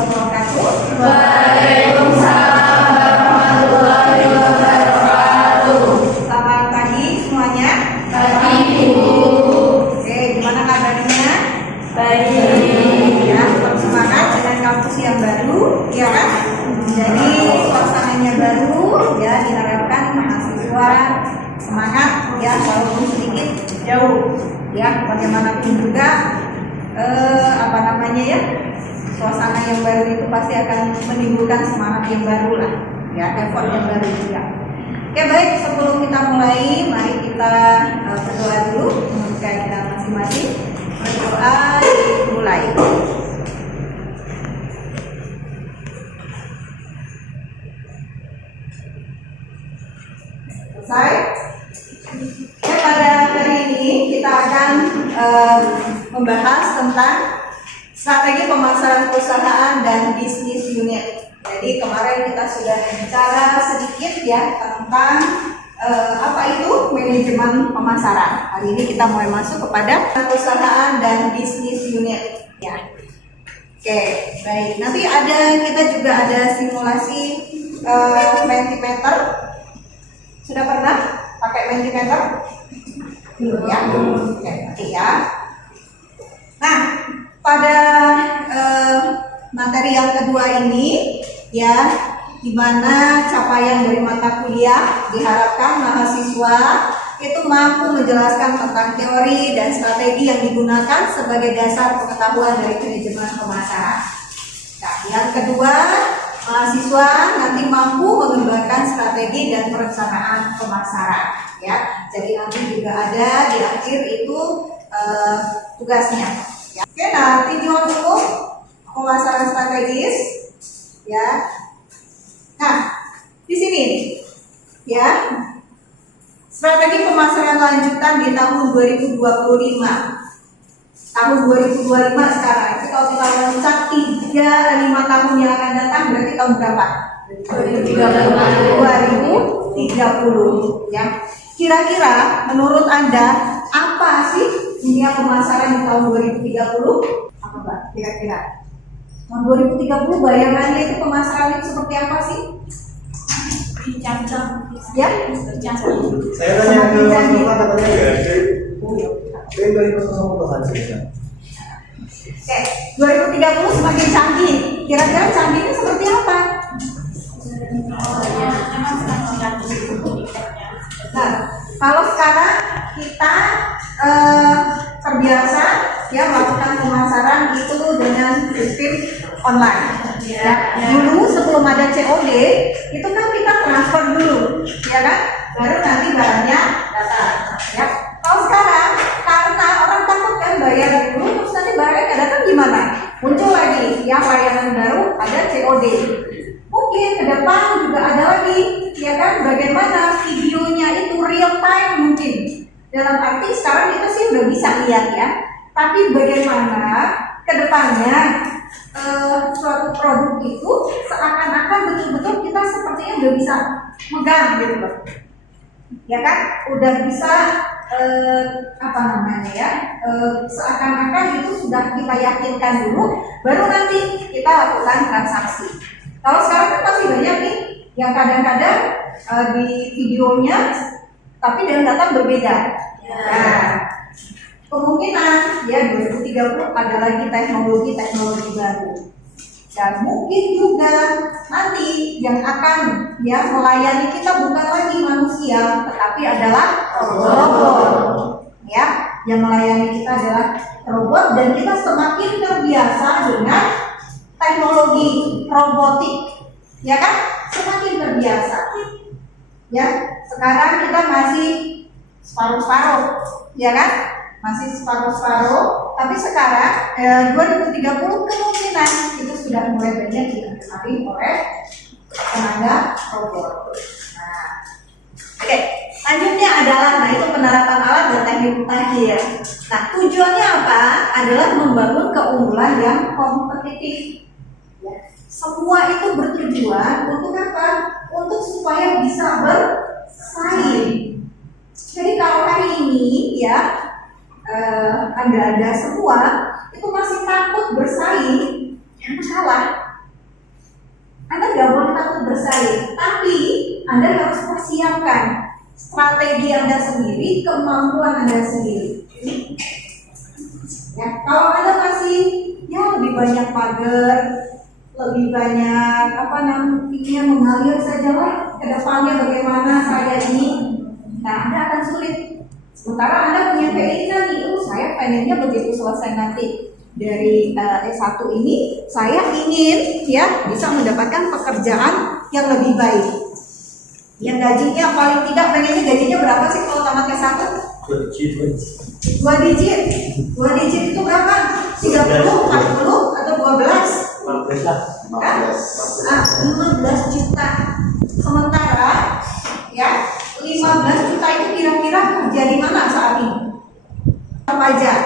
wabarakatuh. Waalaikumsalam warahmatullahi wabarakatuh. Selamat pagi semuanya. Pagi Ibu. Oke, gimana kabarnya? Baik. Ya, tetap semangat dengan kampus yang baru, ya kan? Jadi suasananya baru, ya diharapkan mahasiswa semangat, ya walaupun sedikit jauh, ya bagaimanapun juga suasana yang baru itu pasti akan menimbulkan semangat yang baru lah, ya effort yang baru juga. Oke baik, sebelum kita mulai, mari kita berdoa dulu menurut kita masing-masing. Berdoa dimulai. Selesai. Ya, pada hari ini kita akan membahas tentang strategi pemasaran perusahaan dan bisnis unit. Jadi kemarin kita sudah bicara sedikit ya tentang apa itu manajemen pemasaran. Hari ini kita mulai masuk kepada perusahaan dan bisnis unit. Ya. Oke, baik. Nanti kita juga ada simulasi Mentimeter. Sudah pernah pakai Mentimeter? Belum ya? Oke, nanti ya. Nah, pada materi yang kedua ini ya, di mana capaian dari mata kuliah diharapkan mahasiswa itu mampu menjelaskan tentang teori dan strategi yang digunakan sebagai dasar pengetahuan dari manajemen pemasaran. Nah, yang kedua, mahasiswa nanti mampu mengembangkan strategi dan perencanaan pemasaran ya. Jadi nanti juga ada di akhir itu tugasnya. Ya. Oke, nah tinjauan dulu pemasaran strategis, ya. Nah, di sini, ya, strategi pemasaran lanjutan di tahun 2025. Tahun 2025 sekarang, itu kalau kita loncat 3-5 tahun yang akan datang, berarti tahun berapa? 2030, ya. Kira-kira menurut Anda apa sih dunia pemasaran di tahun 2030? Apa Mbak? Kira-kira tahun 2030 bayangannya itu pemasaran itu seperti apa sih? Bincang-bincang. Ya? Saya tanya ke teman-teman katanya nggak ada. Saya dari pertemuan saja. Oke, 2030 semakin canggih. Kira-kira canggihnya seperti apa? Nah, kalau sekarang kita terbiasa ya melakukan pemasaran itu dengan sistem online. Ya. Dulu sebelum ada COD itu kan kita transfer dulu, ya kan? Baru nanti barangnya datang. Ya. Kalau sekarang karena orang takut kan bayar dulu, terus nanti barangnya nggak datang gimana? Muncul lagi ya layanan baru ada COD. Mungkin ke depan juga ada lagi, ya kan? Bagaimana videonya itu real time mungkin. Dalam arti sekarang kita sih udah bisa lihat ya. Tapi bagaimana ke depannya suatu produk itu seakan-akan betul-betul kita sepertinya udah bisa megang gitu loh. Ya kan? Udah bisa seakan-akan itu sudah kita yakinkan dulu, baru nanti kita lakukan transaksi. Kalau sekarang kan masih banyak nih yang kadang-kadang di videonya tapi dengan data berbeda. Nah, kemungkinan ya 2030 ada lagi teknologi baru. Dan mungkin juga nanti yang akan ya melayani kita bukan lagi manusia, tetapi adalah robot. Ya, yang melayani kita adalah robot dan kita semakin terbiasa dengan teknologi robotik. Ya kan? Semakin terbiasa. Ya, sekarang kita masih separuh-separuh, ya kan? Masih separuh-separuh, tapi sekarang 2030 kemungkinan itu sudah mulai banyak diambil oleh tenaga robot. Nah, oke, lanjutnya adalah itu penerapan alat dan teknik mutakhir. Nah, tujuannya apa? Adalah membangun keunggulan yang kompetitif. Ya. Semua itu bertujuan untuk apa? Untuk supaya bisa bersaing. Jadi kalau hari ini ya Anda semua itu masih takut bersaing, yang kalah Anda nggak boleh takut bersaing, tapi Anda harus persiapkan strategi Anda sendiri, kemampuan Anda sendiri. Ya, kalau Anda masih lebih banyak mager, lebih banyak namanya mengalir saja lah ke depannya bagaimana saya ini, nah Anda akan sulit. Sementara Anda punya keinginan nih, saya pengennya begitu selesai nanti dari S1 ini, saya ingin bisa mendapatkan pekerjaan yang lebih baik. Yang gajinya paling tidak pengennya gajinya berapa sih kalau tamat S1? 2 digit. 2 digit itu berapa? 30, 40 atau 12? 15 lah. 15 juta. Sementara 15 juta itu kira-kira kerja di mana saat ini? Pajak.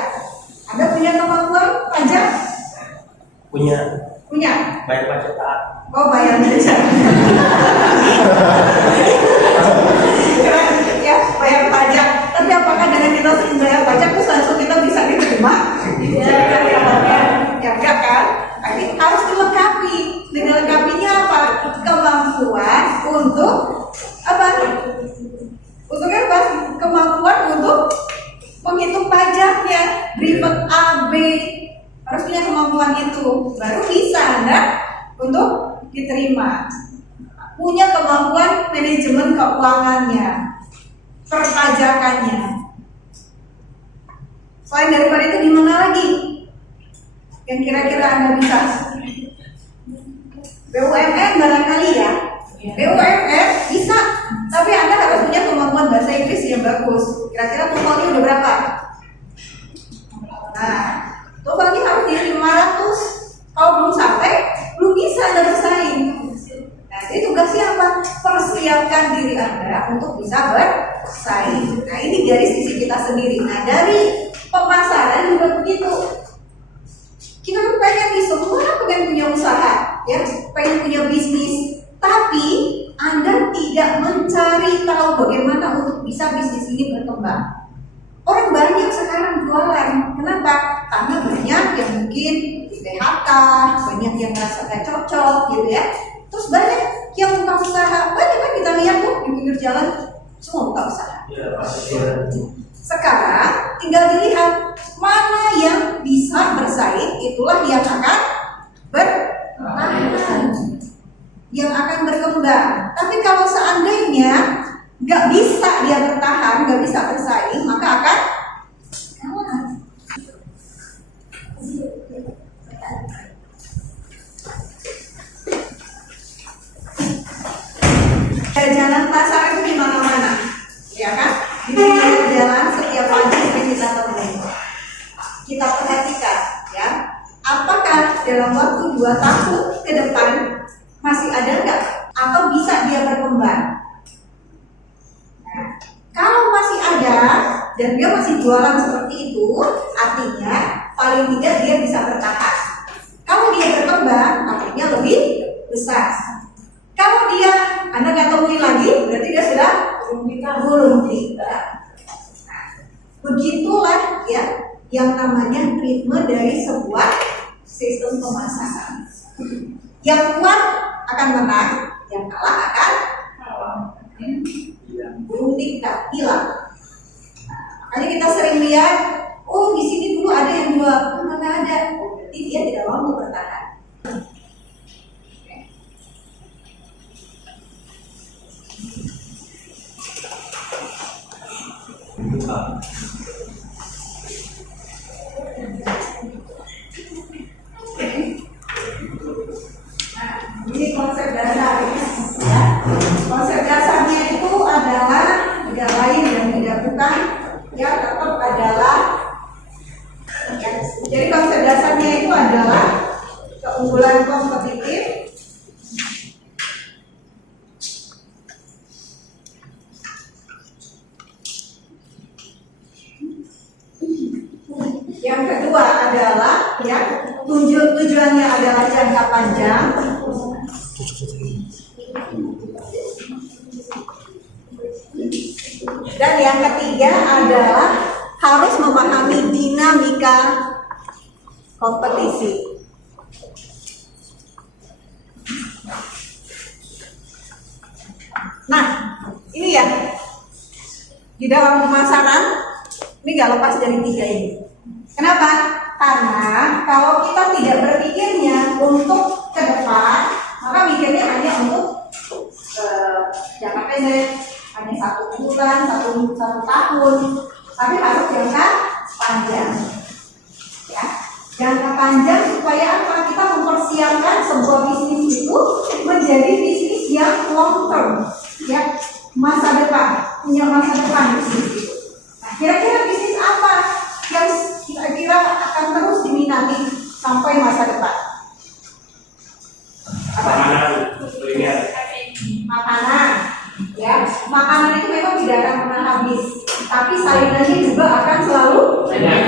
Anda punya kemampuan pajak? Punya. Bayar pajak taat. Oh, bayar pajak. Bayar pajak. Tapi apakah dengan kita bayar pajak terus langsung kita bisa diterima? Ya enggak kan? Ini harus dilengkapi. Dengan lengkapinya apa? Kemampuan untuk apa? Kemampuan untuk menghitung pajaknya, brevet A, B, harus punya kemampuan itu, baru bisa Anda untuk diterima. Punya kemampuan manajemen keuangannya, perpajakannya. Selain daripada itu di mana lagi yang kira-kira Anda bisa? BUMN barangkali ya. BUMN bisa, tapi Anda harus punya kemampuan bahasa Inggris yang bagus. Kira-kira TOEFL-nya udah berapa? Nah, TOEFL-nya harus di 500. Kalau belum sampai, belum bisa Anda bersaing. Nah, jadi tugasnya apa? Persiapkan diri Anda untuk bisa bersaing. Nah, ini dari sisi kita sendiri. Nah, dari pemasaran juga begitu. Kita kan pengen semua pengen punya usaha, pengen punya bisnis. Tapi Anda tidak mencari tahu bagaimana untuk bisa bisnis ini berkembang. Orang banyak sekarang jualan. Kenapa? Karena banyak yang mungkin di PHK, banyak yang merasa gak cocok gitu ya. Terus banyak yang buka usaha. Banyak kan kita lihat tuh di pinggir jalan semua buka usaha. Sekarang tinggal dilihat mana yang bisa bersaing, itulah yang akan bertahan, yang akan berkembang. Tapi kalau seandainya nggak bisa dia bertahan, nggak bisa bersaing, maka akan kalah. Jalan pasar itu di mana-mana, ya kan? Di pinggir jalan setiap pagi sering kita temui. Kita perhatikan, ya. Apakah dalam waktu 2 tahun ke depan masih ada nggak? Atau bisa dia berkembang? Nah, kalau masih ada dan dia masih jualan seperti itu, artinya paling tidak dia bisa bertahan. Kalau dia berkembang, artinya lebih besar. Kalau dia Anda nggak temui lagi, berarti dia sudah gulung tikar. Nah, begitulah ya yang namanya ritme dari sebuah sistem pemasaran. Yang kuat akan menang, yang kalah akan gulung tikar, hilang. Nah, makanya kita sering lihat, oh di sini dulu ada yang jual, mana ada, oh, berarti dia tidak mampu bertahan. Nah, ini konsep dasar ya. Konsep dasarnya itu adalah tidak lain dan tidak bukan ya, tetap adalah ya. Jadi konsep dasarnya itu adalah keunggulan kompetitif, yang kedua adalah ya tujuannya adalah jangka panjang, dan yang ketiga adalah harus memahami dinamika kompetisi. Nah, ini ya, di dalam pemasaran ini nggak lepas dari tiga ini. Kenapa? Karena kalau kita tidak berpikirnya untuk ke depan, maka mikirnya hanya untuk jangka pendek, hanya 1 bulan, satu tahun, tapi harus jangka panjang. Ya, jangka panjang supaya apa? Kita mempersiapkan sebuah bisnis itu menjadi bisnis yang long term, ya, masa depan, punya masa depan bisnis itu. Nah, kira-kira bisnis apa yang kira-kira akan terus diminati sampai masa depan? Apa? Makanan, ya, makanan itu memang tidak akan pernah habis, tapi saingannya juga akan selalu banyak.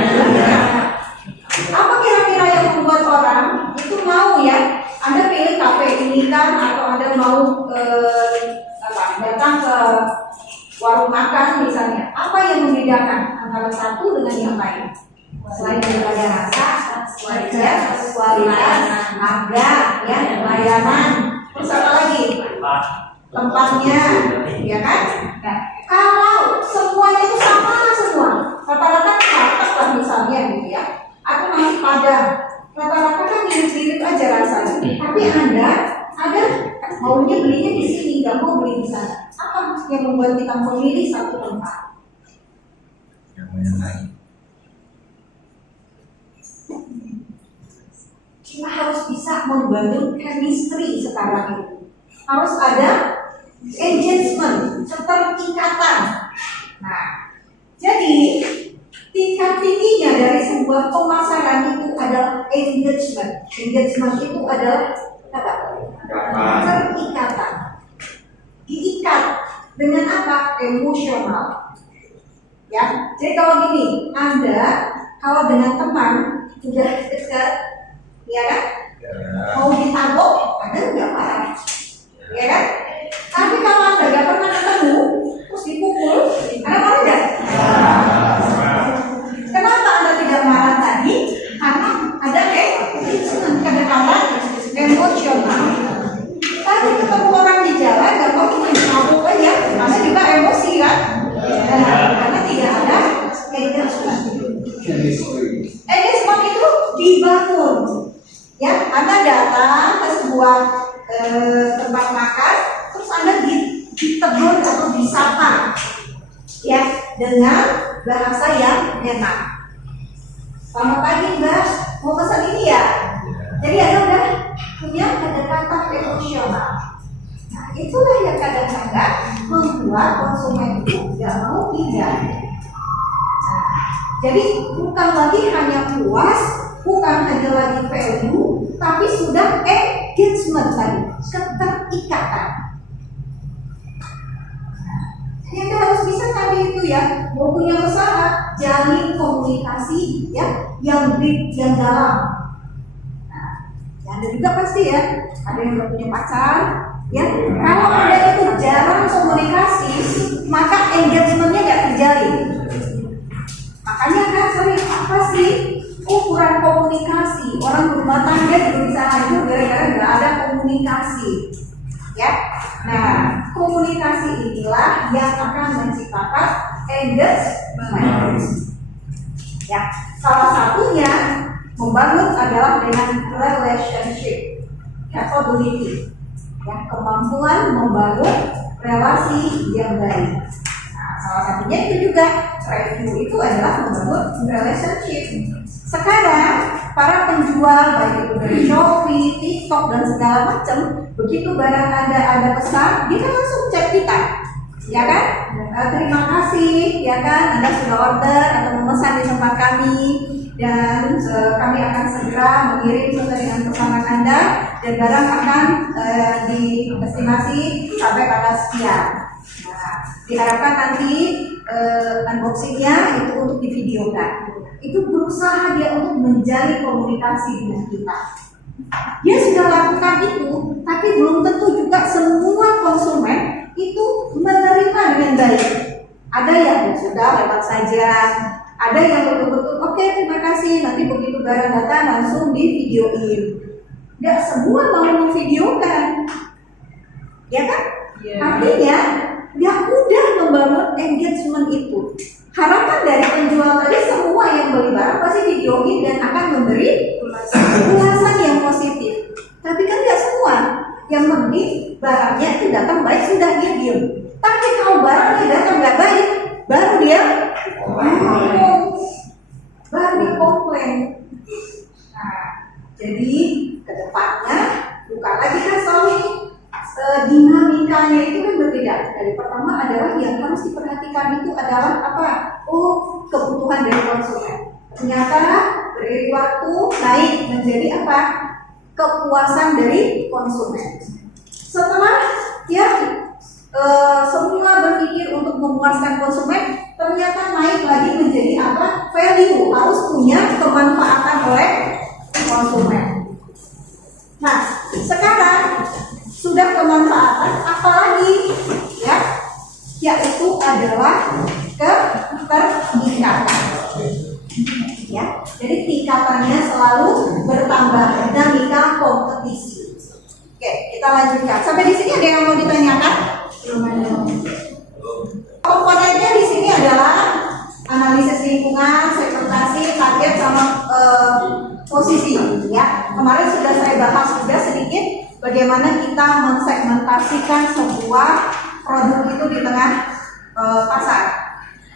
Apa kira-kira yang membuat orang itu mau, ya, Anda pilih kafe ini kan, atau Anda mau datang ke warung makan misalnya, apa yang membedakan antara satu dengan yang lain? Selain daripada rasa, kualitas, harga, ya, layanan, terus apa lagi? Tempatnya, ya kan? Nah, kalau semuanya itu sama semua, rata-rata warteg lah misalnya gitu ya, atau nasi padang, rata-rata kan mirip-mirip aja rasanya. Tapi Anda ada maunya belinya di sini, nggak mau beli di sana. Apa yang membuat kita memilih satu tempat? Yang lain. Kita harus bisa membangun chemistry sekarang ini. Harus ada engagement, keterikatan. Nah, jadi tingkat tingginya dari sebuah pemasaran itu adalah engagement. Engagement itu adalah apa? Keterikatan. Diikat dengan apa? Emosional. Ya, jadi kalau gini, Anda kalau dengan teman sudah dekat, ya kan? Mau ditabok, Anda nggak marah, ya kan? Tapi kalau Anda nggak pernah ketemu, terus dipukul, Anda marah nggak? Kenapa Anda tidak marah tadi? Karena ada kedekatan emosional. Tadi ketemu orang di jalan, nggak mau cuma ditabok aja, Anda juga emosi kan? Karena tidak ada engagement. Engagement itu dibangun. Ya, Anda datang ke sebuah tempat makan, terus Anda ditegur atau disapa, ya, dengan bahasa yang enak. Selamat pagi Mbak, mau pesan ini ya? Jadi Anda udah punya kedekatan emosional. Nah, itulah yang kadang-kadang membuat konsumen itu tidak mau pindah. Nah, jadi bukan lagi hanya puas, bukan hanya lagi value, tapi sudah engagement tadi, keterikatan. Yang kita harus bisa tadi itu ya, mau punya usaha, jalin komunikasi ya, yang deep, yang dalam. Nah, ada juga pasti ya, ada yang belum punya pacar, ya. Kalau Anda itu jarang komunikasi, maka engagementnya nggak terjalin. Makanya kan sering apa sih ukuran komunikasi? Orang berumah tangga juga bisa hancur gara-gara nggak ada komunikasi, ya. Nah, komunikasi inilah yang akan menciptakan engagement. Ya, salah satunya membangun adalah dengan relationship capability, ya, kemampuan membangun relasi yang baik. Nah, salah satunya itu juga review itu adalah membangun relationship. Sekarang para penjual baik itu dari Shopee, TikTok dan segala macam, begitu barang Anda ada pesan, dia kan langsung chat kita, ya kan? Terima kasih, ya kan? Anda sudah order atau memesan di tempat kami, dan kami akan segera mengirim sesuai dengan pesanan Anda, dan barang akan diestimasi sampai tanggal sekian. Nah, diharapkan nanti unboxingnya itu untuk divideokan. Itu berusaha dia untuk menjalin komunikasi dengan kita. Dia sudah lakukan itu, tapi belum tentu juga semua konsumen itu menerima dengan baik. Ada yang sudah lewat saja, ada yang betul-betul oke, terima kasih, nanti begitu barang datang langsung di videoin. nggak semua mau memvideokan, ya kan? Artinya nggak mudah membangun engagement itu. Harapan dari penjual tadi semua yang beli barang pasti videoin dan akan memberi ulasan yang positif. Tapi kan nggak semua yang membeli barangnya itu datang baik sudah dia diem. Tapi kalau barangnya datang nggak baik, baru dia ngomong, baru dia komplain. Nah, jadi kedepannya bukan lagi kasih dinamikanya itu kan berbeda. Dari pertama adalah yang harus diperhatikan itu adalah apa? Oh, kebutuhan dari konsumen. Ternyata beriring waktu naik menjadi apa? Kepuasan dari konsumen. Setelah ya semua berpikir untuk memuaskan konsumen, ternyata naik lagi menjadi apa? Value, harus punya kemanfaatan oleh konsumen. Nah, sekarang sudah kemanfaatan, apalagi ya, yaitu adalah keterikatan. Ya, jadi tingkatannya selalu bertambah, dinamika kompetisi. Oke, kita lanjutkan. Sampai di sini ada yang mau ditanyakan? Komponennya di sini adalah analisis lingkungan, segmentasi, target sama posisi. Ya, kemarin sudah saya bahas juga sedikit bagaimana kita mensegmentasikan sebuah produk itu di tengah pasar.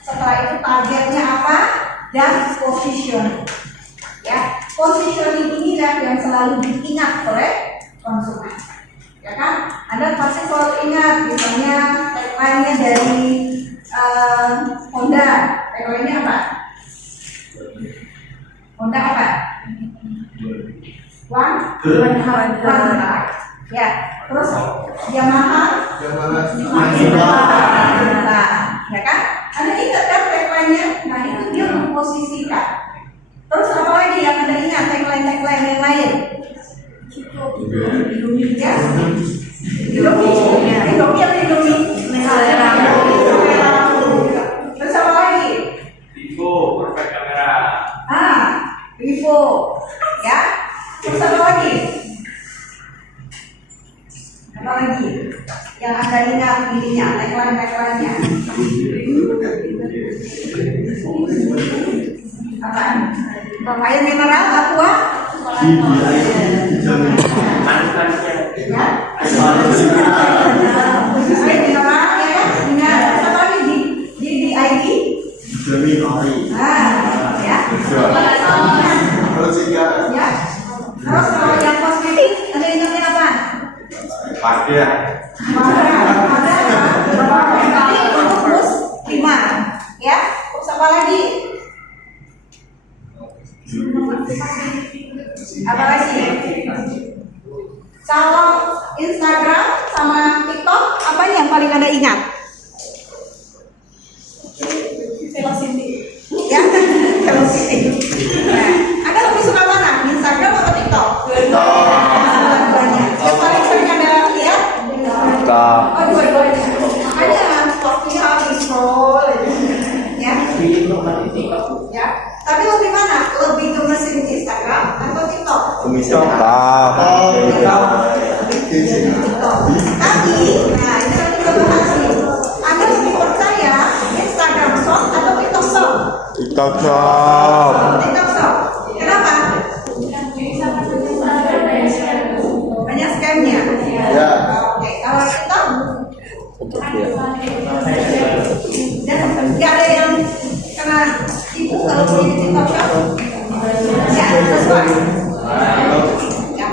Setelah itu targetnya apa dan positioning. Ya, positioning ini yang selalu diingat oleh konsumen. Ya kan? Anda pasti selalu ingat misalnya tagline-nya dari Honda. Tagline-nya apa? Honda apa? One heart. Ya, terus Yamaha. Ya kan? Anda ingat kan tagline-nya? Nah, itu dia memposisikan. Terus apa lagi yang Anda ingat tagline yang lain? Ya, Indomie. Terus apa lagi? Vivo, perfect kamera. Vivo. Ya. Terus apa lagi? Apa lagi? Yang Anda ingat ininya, tagline-nya. Apa? Air mineral, aqua. Manis-manisnya. Ya. Air mineral, ya kan? Ingat. Apa lagi di ID? Ya. Ya. Terus kalau yang kosmetik, Anda ingatnya apa? Pasti ya. Plus 5. Ya. Terus apa lagi? Apa lagi? Kalau Instagram sama TikTok, apa yang paling Anda ingat? Velocity. Ya, velocity. Nah, Anda lebih suka mana? Instagram atau TikTok? Dua-duanya. Yang paling sering Anda lihat? Oh, dua-duanya. Makanya waktunya habis scroll. Ya. Ya. Tapi lebih mana? Lebih ke mesin Instagram atau TikTok? TikTok. Tapi, nah ini kan kita bahas nih. Anda lebih percaya Instagram Shop atau TikTok Shop? TikTok Shop. TikTok Shop. Kenapa? Banyak scamnya. Ya. Oke, kalau TikTok? Dan nggak ada yang kena tipu kalau punya TikTok Shop? Ya, sesuai. Ya.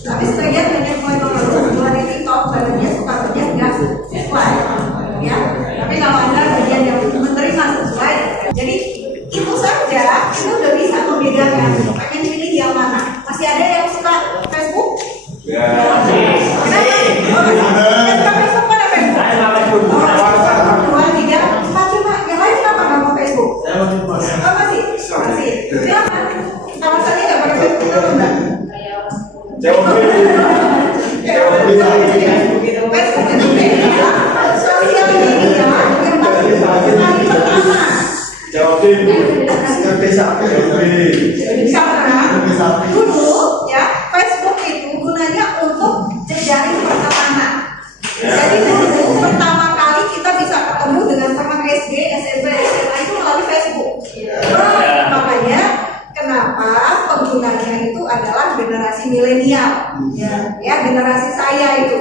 Tapi sebagian banyak jual di TikTok, badannya suka kerja nggak sesuai. Ya. Tapi kalau Anda bagian yang menerima sesuai, jadi itu saja itu udah bisa membedakan. Pengen pilih yang mana? Masih ada yang suka Facebook? Ya. Kenapa? Yang suka Facebook mana Facebook? Dua, tiga, empat cuma. Yang lain kenapa nggak mau Facebook? Oh masih? Masih. Silakan. Alasannya nggak pakai Facebook dulu nggak? Facebook itu beda. Sosial media yang paling pertama. Karena dulu ya Facebook itu penggunanya itu adalah generasi milenial, ya generasi saya itu,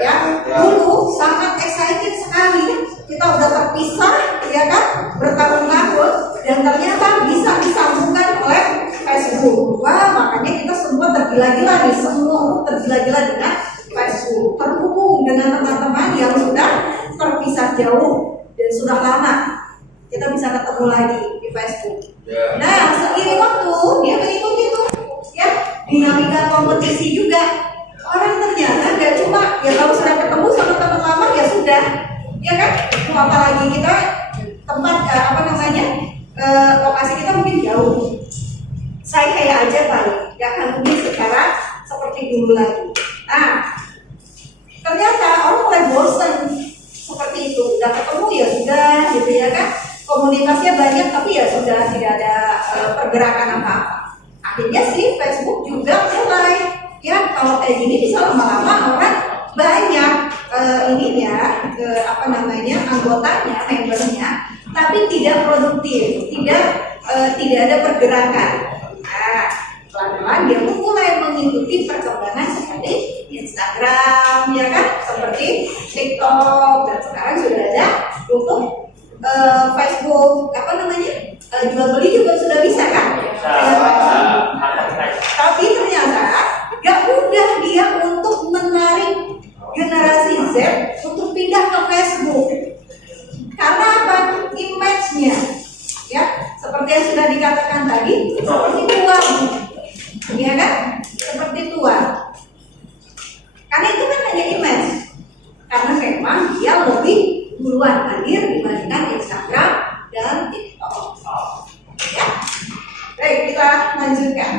ya dulu sangat excited sekali, kita udah terpisah, ya kan, bertahun-tahun, dan ternyata bisa disambungkan oleh Facebook. Wah, makanya kita semua tergila-gila nih, semua tergila-gila dengan Facebook, terhubung dengan teman-teman yang sudah terpisah jauh dan sudah lama. Kita bisa ketemu lagi di Facebook. Nah, seiring waktu dia mengikuti tuh, ya dinamika kompetisi juga. Orang ternyata nggak cuma ya kalau sudah ketemu sama teman lama ya sudah, ya kan? Apalagi kita tempat lokasi kita mungkin jauh. Saya aja paling nggak akan mungkin secara seperti dulu lagi. Nah, ternyata orang mulai bosan seperti itu. Udah ketemu ya sudah, gitu ya kan? Komunitasnya banyak tapi ya sudah tidak ada pergerakan apa-apa. Akhirnya sih Facebook juga mulai ya kalau kayak gini bisa lama-lama orang banyak anggotanya, membernya, tapi tidak produktif, tidak ada pergerakan. Nah, pelan-pelan dia mulai mengikuti perkembangan seperti Instagram, ya kan, seperti TikTok, dan sekarang sudah ada untuk Facebook jual beli juga sudah bisa kan? Tapi ternyata gak mudah dia untuk menarik generasi Z untuk pindah ke Facebook. Karena apa? Image-nya, ya seperti yang sudah dikatakan tadi, seperti tuan, ya kan? Seperti tuan. Karena itu kan hanya image. Karena memang dia lebih duluan hadir dibandingkan Instagram dan TikTok. Ya, baik kita lanjutkan.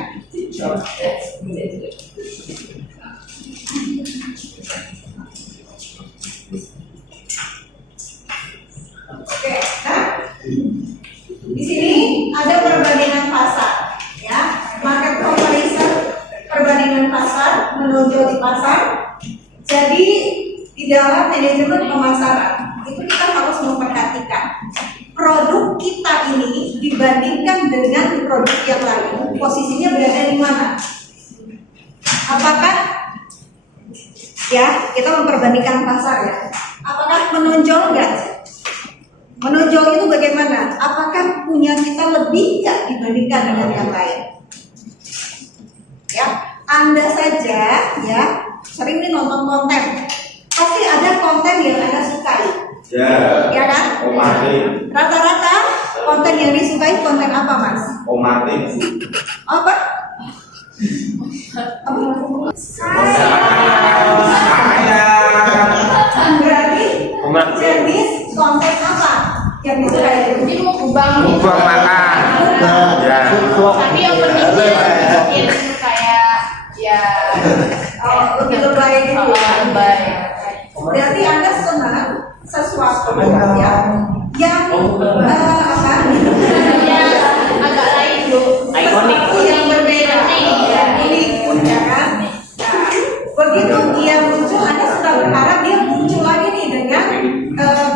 Oke, nah di sini ada perbandingan pasar, ya, market comparison, perbandingan pasar, menonjol di pasar. Jadi di dalam manajemen pemasaran itu kita harus memperhatikan produk kita ini dibandingkan dengan produk yang lain, posisinya berada di mana? Apakah ya kita memperbandingkan pasar ya? Apakah menonjol enggak? Menonjol itu bagaimana? Apakah punya kita lebih enggak dibandingkan dengan yang lain? Ya, Anda saja ya sering nih nonton konten. Pasti ada konten yang Anda sukai. Ya kan? Omatik. Rata-rata konten yang disukai konten apa, Mas? Omatik. Apa? Berarti jenis konten apa yang disukai? Mungkin mukbang makan. Ya. Tapi yang penting bikin kayak ya Lebih lebay gitu ya. lebay. Berarti Anda senang sesuatu yang Agak lain Bu. sesuatu yang berbeda, unik, ya kan? Nah, begitu dia muncul, Anda sudah berharap dia muncul lagi nih dengan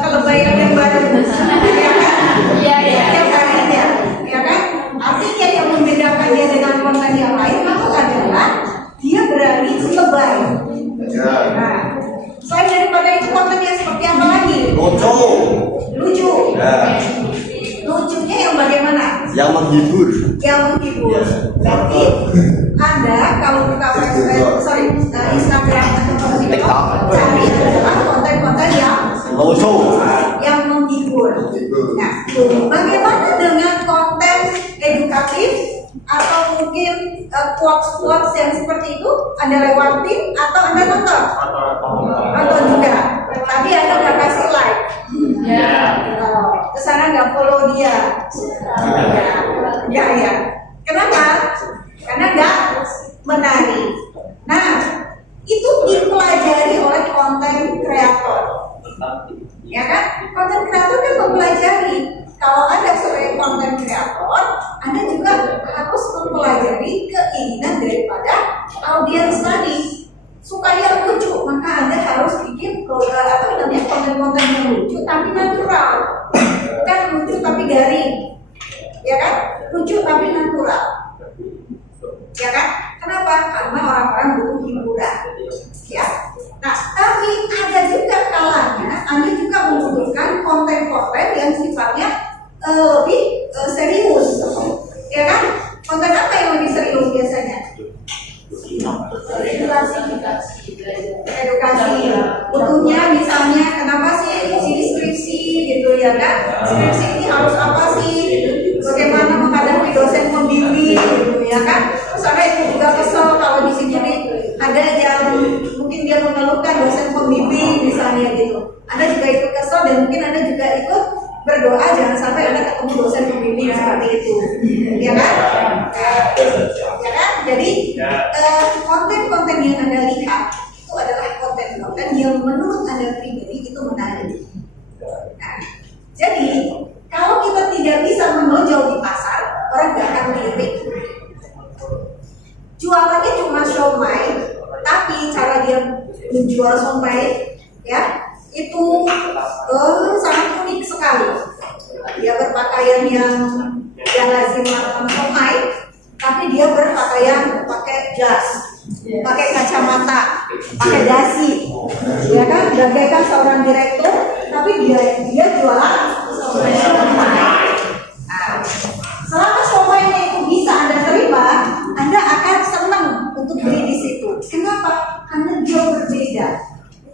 kelebayan yang baru, ya kan? Iya. Setiap harinya, ya kan? Artinya yang membedakan dia dengan konten yang lain itu adalah dia berani lebay. Nah, selain daripada itu kontennya seperti apa lagi? Lucu. Ya. Lucunya yang bagaimana? Yang menghibur. Yang menghibur. Berarti Anda kalau buka Instagram atau TikTok, cari adalah konten-konten yang menghibur. Nah, bagaimana dengan konten edukatif atau mungkin quotes-quotes yang seperti itu Anda lewatin atau Anda nonton? Nonton juga. Tapi Anda nggak kasih like. Kesana nggak follow dia. Ya. Kenapa? Karena nggak menarik. Nah, itu dipelajari oleh konten kreator. Ya kan? Konten kreator kan mempelajari. Kalau Anda sebagai konten kreator, Anda juga harus mempelajari keinginan daripada audiens tadi. Supaya lucu, maka Anda harus bikin program atau namanya konten-konten yang lucu tapi natural. Kan lucu tapi garing. Ya kan? Lucu tapi natural. ya kan? Kenapa? Karena orang-orang butuh hiburan, ya. Nah, tapi ada juga kalanya Anda juga membutuhkan konten-konten yang sifatnya lebih serius, ya kan? Konten apa yang lebih serius biasanya? Edukasi. Butuhnya misalnya kenapa sih skripsi gitu ya kan? Skripsi ini harus apa sih? Bagaimana menghadapi dosen pembimbing gitu ya kan? Terus ada itu juga kesel kalau di sini ada yang mungkin dia mengeluhkan dosen pembimbing misalnya gitu. Anda juga ikut kesel dan mungkin Anda juga ikut berdoa jangan sampai Anda ketemu dosen pembimbing seperti itu, ya kan? Ya kan? Jadi konten-konten yang Anda lihat itu adalah konten-konten yang menurut Anda pribadi itu menarik. Nah, jadi kalau kita tidak bisa menonjol di pasar, orang tidak akan melirik. Jualannya cuma siomay, tapi cara dia menjual siomay, ya itu sangat unik sekali. Dia berpakaian yang lazim makan siomay, tapi dia berpakaian pakai jas, pakai kacamata, pakai dasi, ya kan? Bagaikan seorang direktur, tapi dia jualan siomay. Nah, selama siomaynya itu bisa Anda terima, Anda akan senang untuk beli di situ. Kenapa? Karena dia berbeda.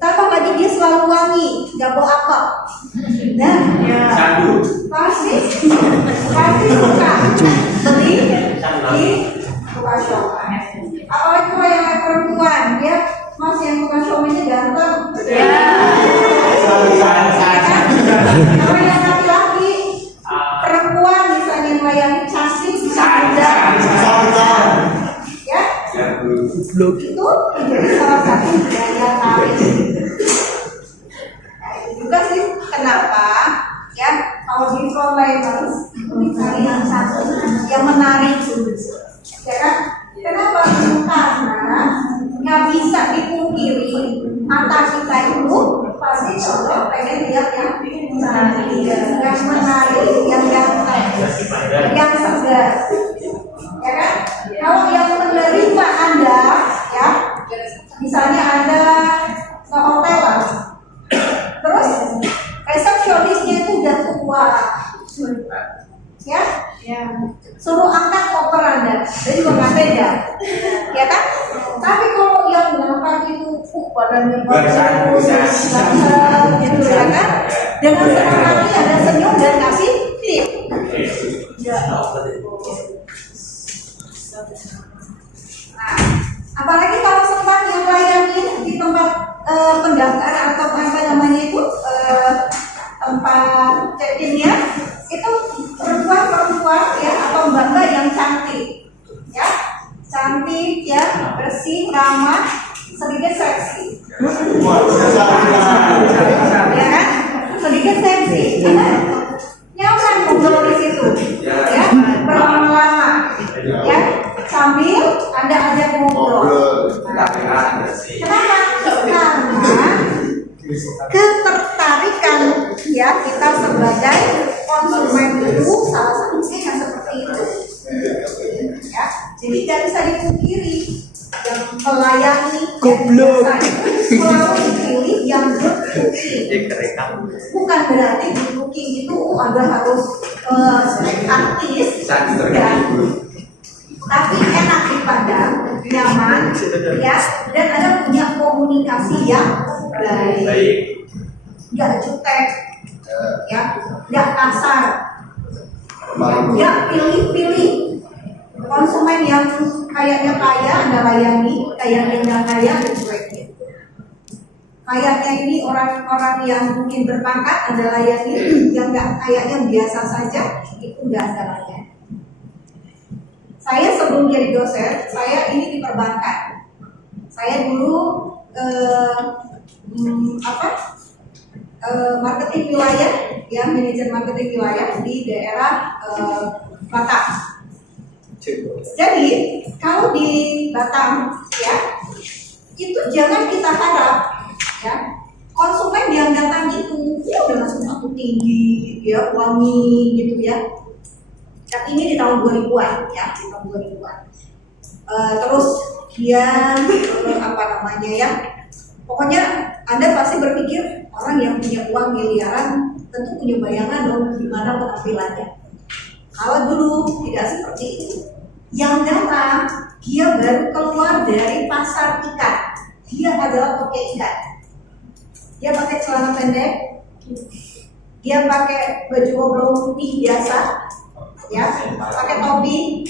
Tambah lagi dia selalu wangi, nggak bau apa. Nah, pasti suka beli di tukang siomay. Apalagi kalau yang perempuan, ya Mas yang tukang siomaynya ganteng. Kalau yang laki-laki, perempuan misalnya melayani cantik bisa muda, ya. Itu menjadi salah satu daya tarik. Nah, itu juga sih kenapa ya kalau di frontliners mencari yang cantik, yang menarik, ya kan? Kenapa? Karena nggak bisa dipungkiri mata kita itu pasti condong pengen lihat yang menarik, yang ganteng, yang segar, ya kan? Kalau yang menerima Anda, ya, misalnya Anda ke hotel, terus resepsionisnya itu udah tua, ya, suruh angkat koper Anda, jadi juga nggak tega, ya kan? Tapi kalau yang ngangkat itu, badannya bagus, gitu ya kan? Dengan senang hati Anda senyum dan kasih tip. Nah, apalagi kalau sempat yang layani di tempat pendaftaran atau apa namanya itu tempat check-innya itu perempuan ya atau mbak-mbak yang cantik, ya cantik ya bersih ramah sedikit seksi, ya kan sedikit seksi, nyaman ngobrol di situ, ya berlama-lama, ya sambil Anda ajak ngobrol. Kenapa? Karena ketertarikan ya kita sebagai konsumen itu salah satunya yang seperti itu, ya jadi tidak bisa dipungkiri yang melayani selalu dipilih yang good cooking. Bukan berarti good cooking itu Anda harus artis ya, tapi enak dipandang, nyaman ya, dan Anda punya komunikasi yang baik, nggak jutek ya, nggak kasar, nggak pilih-pilih. Konsumen yang kayaknya kaya Anda layani, kayaknya nggak kaya Anda cuekin. Kayaknya ini orang-orang yang mungkin berpangkat Anda layani, yang nggak kayaknya biasa saja itu nggak Anda layani. Saya sebelum jadi dosen, saya ini di perbankan. Saya dulu marketing wilayah, ya manajer marketing wilayah di daerah Batam. Jadi kalau di Batam ya itu jangan kita harap ya konsumen yang datang itu udah langsung aku tinggi ya wangi gitu ya. Dan ini di tahun 2000-an ya, di tahun 2000-an. terus dia apa namanya ya, pokoknya Anda pasti berpikir orang yang punya uang miliaran tentu punya bayangan dong gimana penampilannya. Kalau dulu tidak seperti itu. Yang datang, dia baru keluar dari pasar ikan. Dia adalah tokoh ikan. Dia pakai celana pendek, dia pakai baju oblong putih biasa, ya, pakai topi,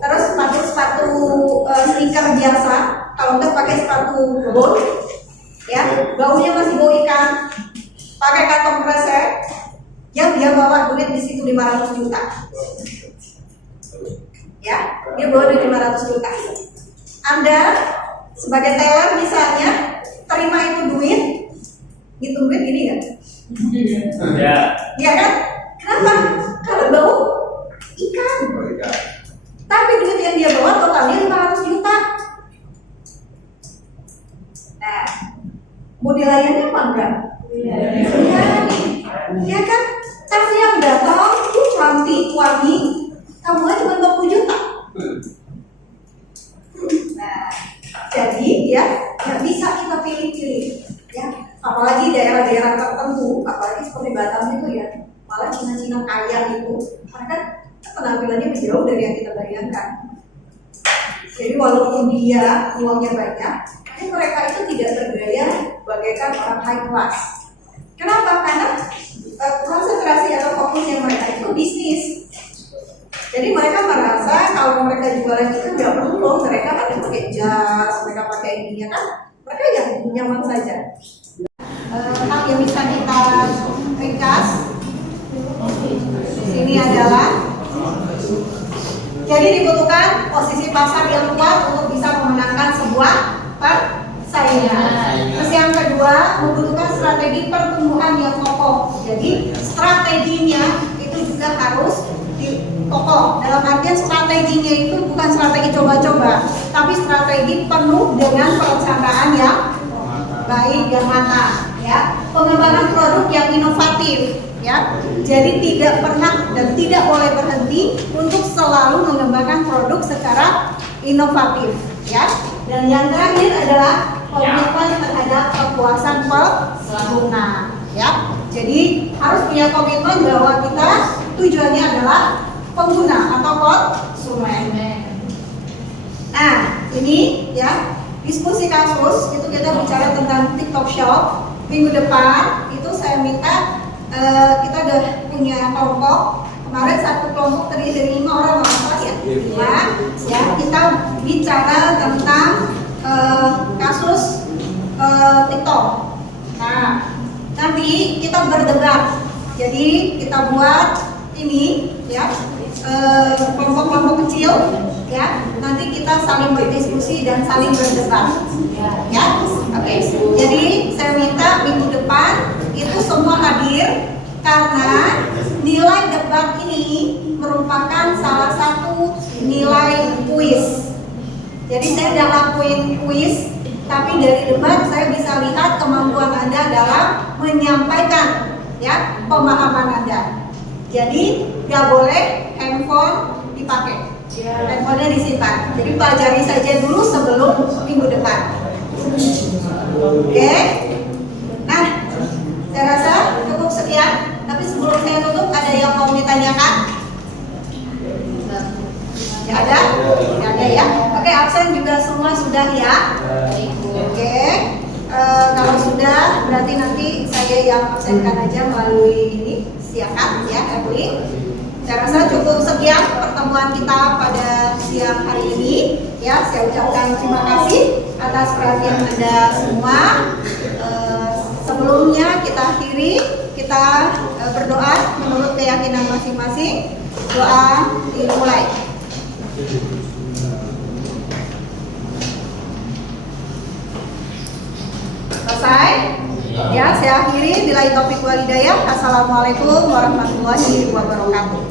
terus sepatu sneaker biasa. Kalau enggak pakai sepatu boot, ya, baunya masih bau ikan, pakai kantong kresek, yang dia bawa duit di situ 500 juta. Ya, dia bawa duit 500 juta. Anda sebagai teller misalnya terima itu duit, hitung duit gini kan? Ya. Ya kan? Kenapa? Karena bau ikan. Tapi duit yang dia bawa totalnya 500 juta. Nah, mau dilayani apa enggak? Dilayani. Ya kan? Tapi yang datang itu cantik, wangi, kamu aja cuma 20 juta. Nah, jadi ya nggak bisa kita pilih-pilih, ya. Apalagi daerah-daerah tertentu, apalagi seperti Batam itu ya, malah Cina-Cina kaya itu, mereka penampilannya jauh dari yang kita bayangkan. Jadi walaupun dia uangnya banyak, tapi mereka itu tidak bergaya bagaikan orang high class. Kenapa? Karena konsentrasi atau fokusnya mereka itu bisnis. Jadi mereka merasa kalau mereka jualan itu nggak perlu loh, mereka kan pakai jas, mereka pakai ini ya kan, mereka yang nyaman saja. Hal yang bisa kita ringkas sini adalah, jadi dibutuhkan posisi pasar yang kuat untuk bisa memenangkan sebuah persaingan. Terus yang kedua, membutuhkan strategi pertumbuhan yang kokoh. Jadi strateginya itu juga harus kokoh. Dalam artian strateginya itu bukan strategi coba-coba, tapi strategi penuh dengan perencanaan yang baik dan matang. Ya, pengembangan produk yang inovatif. Ya, jadi tidak pernah dan tidak boleh berhenti untuk selalu mengembangkan produk secara inovatif. Ya, dan yang terakhir adalah komitmen terhadap kepuasan pengguna. Ya, jadi harus punya komitmen bahwa kita tujuannya adalah pengguna atau konsumen. Nah, ini ya diskusi kasus itu kita bicara tentang TikTok Shop. Minggu depan itu saya minta kita udah punya kelompok. Kemarin satu kelompok terdiri dari 5 orang ya, 5 ya. Kita bicara tentang kasus TikTok. Nah, nanti kita berdebat. Jadi kita buat ini ya kelompok-kelompok kecil ya. Nanti kita saling berdiskusi dan saling berdebat. Ya, oke. Jadi saya minta minggu depan itu semua hadir karena nilai debat ini merupakan salah satu nilai kuis. Jadi saya udah lakuin kuis, tapi dari debat saya bisa lihat kemampuan Anda dalam menyampaikan ya pemahaman Anda. Jadi nggak boleh handphone dipakai, handphonenya disimpan. Jadi pelajari saja dulu sebelum minggu depan. Oke. Nah, saya rasa cukup sekian. Tapi sebelum saya tutup, ada yang mau ditanyakan? Ya ada? Ya ada ya. Oke, absen juga semua sudah ya. Oke. Kalau sudah, berarti nanti saya yang absenkan aja melalui ini. Silakan ya, Evelyn. Saya rasa cukup sekian pertemuan kita pada siang hari ini. Ya, saya ucapkan terima kasih atas perhatian Anda semua. Sebelumnya kita akhiri, kita berdoa menurut keyakinan masing-masing. Doa dimulai. Selesai? Ya, saya akhiri. Billahi taufiq wal hidayah. Assalamualaikum warahmatullahi wabarakatuh.